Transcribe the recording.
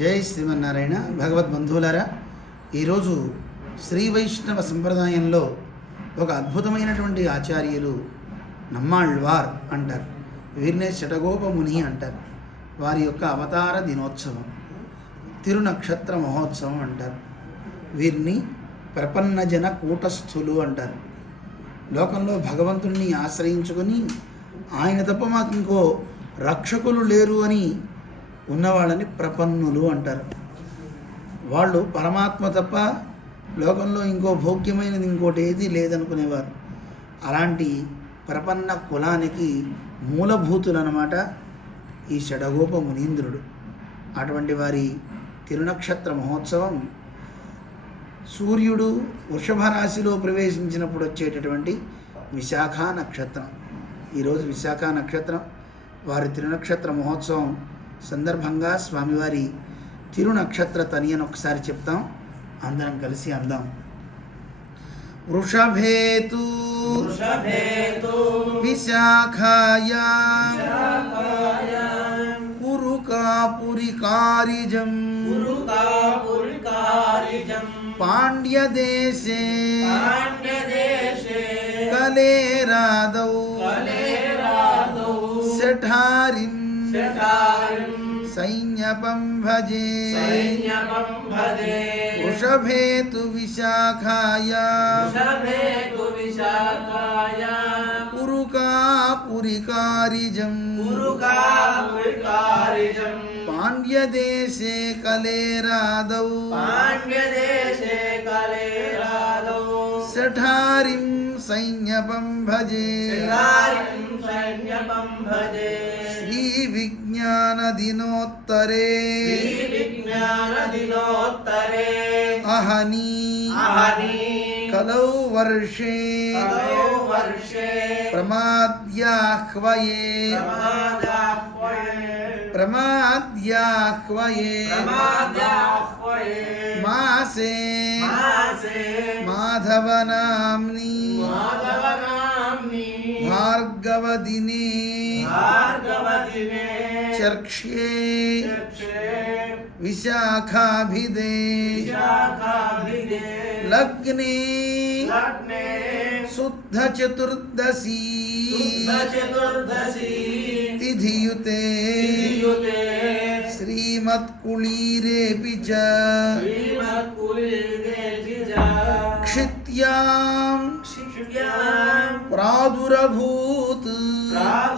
జై శ్రీమన్నారాయణ భగవద్ బంధువులారా ఈరోజు శ్రీ వైష్ణవ సంప్రదాయంలో ఒక అద్భుతమైనటువంటి ఆచార్యులు నమ్మాళ్వార్ అంటారు వీరినే శటగోపముని అంటారు వారి యొక్క అవతార దినోత్సవం తిరునక్షత్ర మహోత్సవం అంటారు వీరిని ప్రపన్నజన కూటస్థులు అంటారు లోకంలో భగవంతుణ్ణి ఆశ్రయించుకొని ఆయన తప్ప మాకు ఇంకో రక్షకులు లేరు అని ఉన్నవాళ్ళని ప్రపన్నులు అంటారు వాళ్ళు పరమాత్మ తప్ప లోకంలో ఇంకో భోగ్యమైనది ఇంకోటి ఏది లేదనుకునేవారు అలాంటి ప్రపన్న కులానికి మూలభూతులు అనమాట ఈ షడగోప మునీంద్రుడు అటువంటి వారి తిరునక్షత్ర మహోత్సవం సూర్యుడు వృషభ రాశిలో ప్రవేశించినప్పుడు వచ్చేటటువంటి విశాఖ నక్షత్రం ఈరోజు విశాఖ నక్షత్రం వారి తిరునక్షత్ర మహోత్సవం सदर्भंग स्वामीवारी तिर नक्षत्र तनियन सारी अंदर कल अंदा वृषभेतु विशाखाया कुरुकापुरिकारिजम् कुरुकापुरिकारिजम् पाण्ड्यदेशे पाण्ड्यदेशे कलेरादौ कले सैन्यपं भजे सैन्यपं भजे उषभे तु विशाखाय उषभे तु विशाखाय पुरुका पुरिकारिजम् पुरुका पुरिकारिजम् पाण्ड्यदेशे कले रादौ पाण्ड्यदेशे कले रादौ सठारिं सैन्यपं भजे सठारिं सैन्यपं भजे विज्ञान दिनोत्तरे विज्ञान दिनोत्तरे अहनी अहनी कलौ वर्षे कलौ वर्षे प्रमाद्याह्वये प्रमाद्याह्वये प्रमाद्याह्वये प्रमाद्याह्वये मासे मासे माधवनाम्नी माधवनाम्नी भागवदिने दिने विशाखा लग्ने शुद्ध चतुर्दशी शुद्ध चतुर्दशी तिधियुते तिधियुते